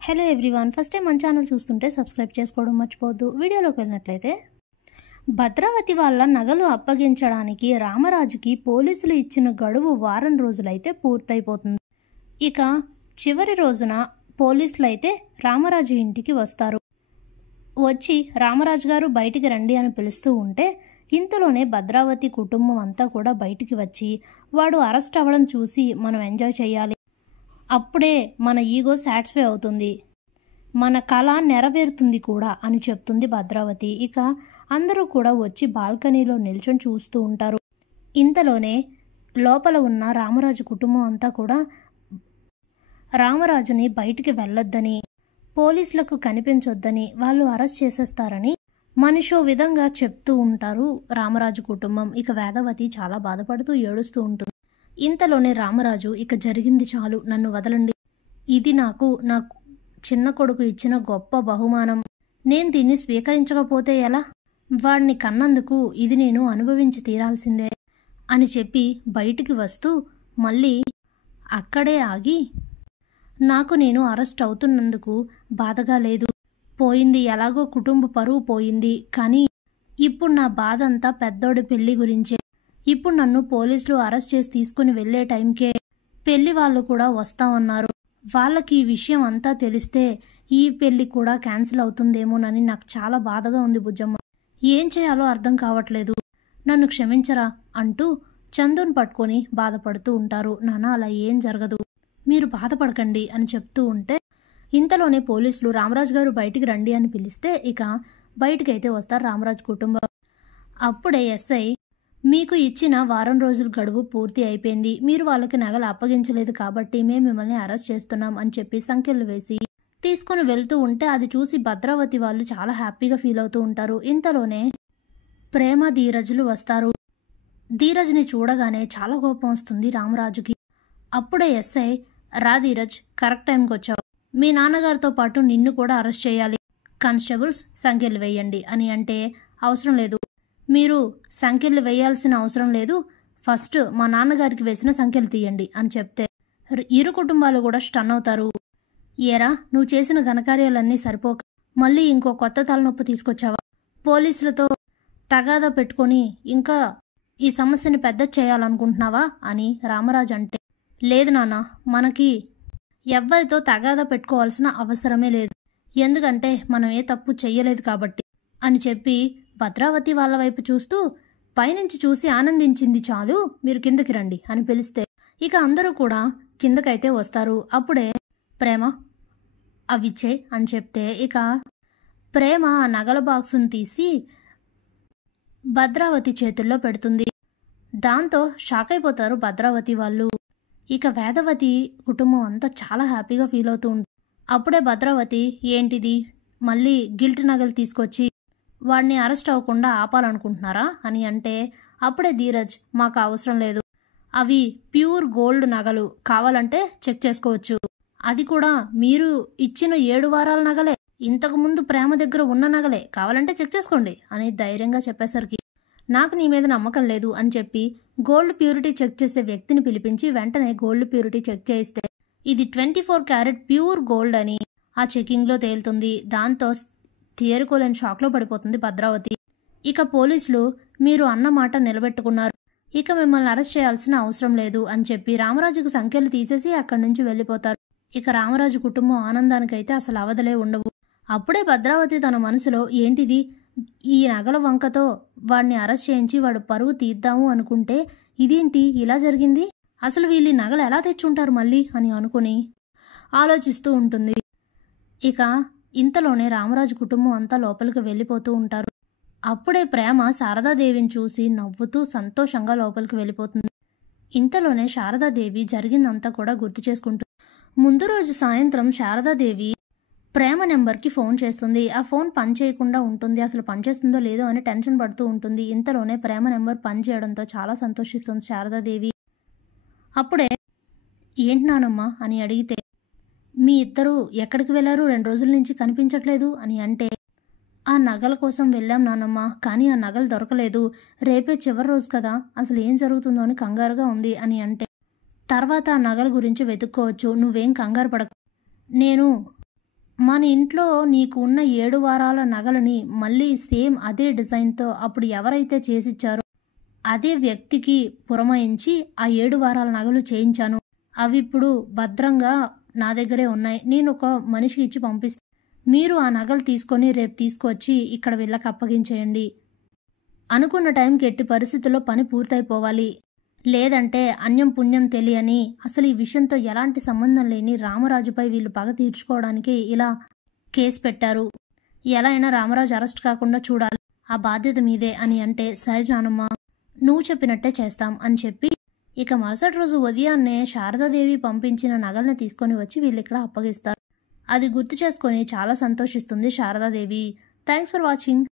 Hello everyone, first time మన channel చూస్తుంటే subscribe చేసుకోవడం మర్చిపోవద్దు. వీడియోలోకి వెళ్ళినట్లయితే, భద్రావతి వాళ్ళ నగలు అప్పగించడానికి రామరాజుకి పోలీసులు ఇచ్చిన గడువు వారం రోజులైతే పూర్తయిపోతుంది. ఇక చివరి రోజున పోలీసులు అయితే రామరాజు ఇంటికి వస్తారు. వచ్చి రామరాజు గారు బయటికి రండి అని పిలుస్తూ ఉంటే, ఇంతలోనే భద్రావతి కుటుంబం అంతా కూడా బయటికి వచ్చి, వాడు అరెస్ట్ అవ్వడం చూసి మనం ఎంజాయ్ చేయాలి, అప్పుడే మన ఈగో సాటిస్ఫై అవుతుంది, మన కళ నెరవేరుతుంది కూడా అని చెప్తుంది భద్రావతి. ఇక అందరూ కూడా వచ్చి బాల్కనీలో నిల్చొని చూస్తూ ఉంటారు. ఇంతలోనే లోపల ఉన్న రామరాజు కుటుంబం అంతా కూడా రామరాజుని బయటికి వెళ్ళొద్దని, పోలీసులకు కనిపించొద్దని, వాళ్ళు అరెస్ట్ చేసేస్తారని మనిషో విధంగా చెప్తూ ఉంటారు రామరాజు కుటుంబం. ఇక వేదవతి చాలా బాధపడుతూ ఏడుస్తూ ఉంటుంది. ఇంతలోనే రామరాజు, ఇక జరిగింది చాలు, నన్ను వదలండి, ఇది నాకు చిన్న కొడుకు ఇచ్చిన గొప్ప బహుమానం, నేను దీన్ని స్వీకరించకపోతే ఎలా, వాడిని కన్నందుకు ఇది నేను అనుభవించి తీరాల్సిందే అని చెప్పి బయటికి వస్తూ మళ్ళీ అక్కడే ఆగి, నాకు నేను అరెస్ట్ అవుతున్నందుకు బాధగా లేదు, పోయింది ఎలాగో కుటుంబ పరువు పోయింది, కానీ ఇప్పుడు నా బాధ అంతా పెద్దోడి పెళ్లి గురించే. ఇప్పుడు నన్ను పోలీసులు అరెస్ట్ చేసి తీసుకుని వెళ్లే టైంకే పెళ్లి వాళ్ళు కూడా వస్తామన్నారు. వాళ్ళకి ఈ విషయం అంతా తెలిస్తే ఈ పెళ్లి కూడా క్యాన్సిల్ అవుతుందేమోనని నాకు చాలా బాధగా ఉంది బుజ్జమ్మ, ఏం చేయాలో అర్థం కావట్లేదు, నన్ను క్షమించరా అంటూ చందుని పట్టుకొని బాధపడుతూ ఉంటారు. నాన్న, అలా ఏం జరగదు, మీరు బాధపడకండి అని చెప్తూ ఉంటే, ఇంతలోనే పోలీసులు రామరాజు గారు బయటికి రండి అని పిలిస్తే ఇక బయటికైతే వస్తారు రామరాజు కుటుంబం. అప్పుడే ఎస్ఐ, మీకు ఇచ్చిన వారం రోజుల గడువు పూర్తి అయిపోయింది, మీరు వాళ్ళకి నగలు అప్పగించలేదు కాబట్టి మేము మిమ్మల్ని అరెస్ట్ చేస్తున్నాం అని చెప్పి సంఖ్యలు వేసి తీసుకుని వెళ్తూ ఉంటే, అది చూసి భద్రావతి వాళ్ళు చాలా హ్యాపీగా ఫీల్ అవుతూ ఉంటారు. ఇంతలోనే ప్రేమ, ధీరజులు వస్తారు. ధీరజ్ని చూడగానే చాలా కోపం వస్తుంది రామరాజుకి. అప్పుడే ఎస్ఐ, రా ధీరజ్, కరెక్ట్ టైంకి వచ్చావు, మీ నాన్నగారితో పాటు నిన్ను కూడా అరెస్ట్ చేయాలి, కానిస్టేబుల్స్ సంఖ్యలు వేయండి అని అంటే, అవసరం లేదు, మీరు సంఖ్యలు వేయాల్సిన అవసరం లేదు, ఫస్ట్ మా నాన్నగారికి వేసిన సంఖ్యలు తీయండి అని చెప్తే ఇరు కుటుంబాలు కూడా స్టన్ అవుతారు. ఏరా, నువ్వు చేసిన ఘనకార్యాలన్నీ సరిపోక మళ్ళీ ఇంకో కొత్త తలనొప్పి తీసుకొచ్చావా, పోలీసులతో తగాదా పెట్టుకొని ఇంకా ఈ సమస్యని పెద్ద చేయాలనుకుంటున్నావా అని రామరాజు అంటే, లేదు నాన్న, మనకి ఎవ్వరితో తగాదా పెట్టుకోవాల్సిన అవసరమే లేదు, ఎందుకంటే మనం ఏ తప్పు చెయ్యలేదు కాబట్టి అని చెప్పి భద్రావతి వాళ్ళ వైపు చూస్తూ, పైనుంచి చూసి ఆనందించింది చాలు, మీరు కిందకి రండి అని పిలిస్తే ఇక అందరూ కూడా కిందకైతే వస్తారు. అప్పుడే ప్రేమ, అవిచ్చే అని చెప్తే ఇక ప్రేమ ఆ నగల బాక్సును తీసి భద్రావతి చేతుల్లో పెడుతుంది. దాంతో షాక్ అయిపోతారు భద్రావతి వాళ్ళు. ఇక వేదవతి కుటుంబం అంతా చాలా హ్యాపీగా ఫీల్ అవుతూ ఉంటుంది. అప్పుడే భద్రావతి, ఏంటిది, మళ్ళీ గిల్ట్ నగలు తీసుకొచ్చి వాడిని అరెస్ట్ అవ్వకుండా ఆపాలనుకుంటున్నారా అని అంటే, అప్పుడే ధీరజ్, మాకు అవసరం లేదు, అవి ప్యూర్ గోల్డ్ నగలు, కావాలంటే చెక్ చేసుకోవచ్చు, అది కూడా మీరు ఇచ్చిన 7 వారాల నగలే, ఇంతకుముందు ప్రేమ దగ్గర ఉన్న నగలే, కావాలంటే చెక్ చేసుకోండి అని ధైర్యంగా చెప్పేసరికి, నాకు నీ మీద నమ్మకం లేదు అని చెప్పి గోల్డ్ ప్యూరిటీ చెక్ చేసే వ్యక్తిని పిలిపించి వెంటనే గోల్డ్ ప్యూరిటీ చెక్ చేయిస్తే ఇది 24 క్యారెట్ ప్యూర్ గోల్డ్ అని ఆ చెకింగ్లో తేలుతుంది. దాంతో తేరుకోలేని షాక్లో పడిపోతుంది భద్రావతి. ఇక పోలీసులు, మీరు అన్న మాట నిలబెట్టుకున్నారు, ఇక మిమ్మల్ని అరెస్ట్ చేయాల్సిన అవసరం లేదు అని చెప్పి రామరాజుకు సంఖ్యలు తీసేసి అక్కడి నుంచి వెళ్ళిపోతారు. ఇక రామరాజు కుటుంబం ఆనందానికైతే అసలు అవధలే ఉండవు. అప్పుడే భద్రావతి తన మనసులో, ఏంటిది, ఈ నగల వంకతో వాడిని అరెస్ట్ చేయించి వాడు పరువు తీద్దాము అనుకుంటే ఇదేంటి ఇలా జరిగింది, అసలు వీళ్ళు నగలు ఎలా తెచ్చుంటారు మళ్ళీ అని అనుకుని ఆలోచిస్తూ ఉంటుంది. ఇక ఇంతలోనే రామరాజు కుటుంబం అంతా లోపలికి వెళ్ళిపోతూ ఉంటారు. అప్పుడే ప్రేమ శారదాదేవిని చూసి నవ్వుతూ సంతోషంగా లోపలికి వెళ్ళిపోతుంది. ఇంతలోనే శారదాదేవి జరిగిందంతా కూడా గుర్తు చేసుకుంటుంది. ముందు రోజు సాయంత్రం శారదాదేవి ప్రేమ నెంబర్కి ఫోన్ చేస్తుంది. ఆ ఫోన్ పని చేయకుండా ఉంటుంది, అసలు పనిచేస్తుందో లేదో అని టెన్షన్ పడుతూ ఉంటుంది. ఇంతలోనే ప్రేమ నెంబర్ పని చేయడంతో చాలా సంతోషిస్తుంది శారదాదేవి. అప్పుడే, ఏంటి నానమ్మ అని అడిగితే, మీ ఇద్దరు ఎక్కడికి వెళ్ళారు, 2 రోజుల నుంచి కనిపించట్లేదు అని అంటే, ఆ నగల కోసం వెళ్ళాం నానమ్మ, కానీ ఆ నగలు దొరకలేదు, రేపే చివరి రోజు కదా, అసలు ఏం జరుగుతుందో అని కంగారుగా ఉంది అని అంటే, తర్వాత ఆ నగల గురించి వెతుక్కోవచ్చు, నువ్వేం కంగారు పడకు, నేను మన ఇంట్లో నీకు ఉన్న 7 వారాల నగలని మళ్ళీ సేమ్ అదే డిజైన్‌తో అప్పుడు ఎవరైతే చేసిచ్చారో అదే వ్యక్తికి పురమాయించి ఆ 7 వారాల నగలు చేయించాను. అవిప్పుడు భద్రంగా నా దగ్గరే ఉన్నాయి. నేనొక మనిషికి ఇచ్చి పంపిస్తాను. మీరు ఆ నగలు తీసుకొని రేపు తీసుకొచ్చి ఇక్కడ వీళ్ళకి అప్పగించేయండి. అనుకున్న టైంకి ఎట్టి పరిస్థితుల్లో పని పూర్తయిపోవాలి. లేదంటే అన్యం పుణ్యం తెలియని అసలు ఈ విషయంతో ఎలాంటి సంబంధం లేని రామరాజుపై వీళ్ళు పగ తీర్చుకోవడానికి ఇలా కేసు పెట్టారు. ఎలా అయినా రామరాజు అరెస్ట్ కాకుండా చూడాలి. ఆ బాధ్యత మీదే అని అంటే, సరే నానమ్మ నువ్వు చెప్పినట్టే చేస్తాం అని చెప్పి ఇక మరుసటి రోజు ఉదయాన్నే శారదాదేవి పంపించిన నగల్ని తీసుకొని వచ్చి వీళ్ళిక్కడ అప్పగిస్తారు. అది గుర్తు చేసుకొని చాలా సంతోషిస్తుంది శారదాదేవి. Thanks for watching.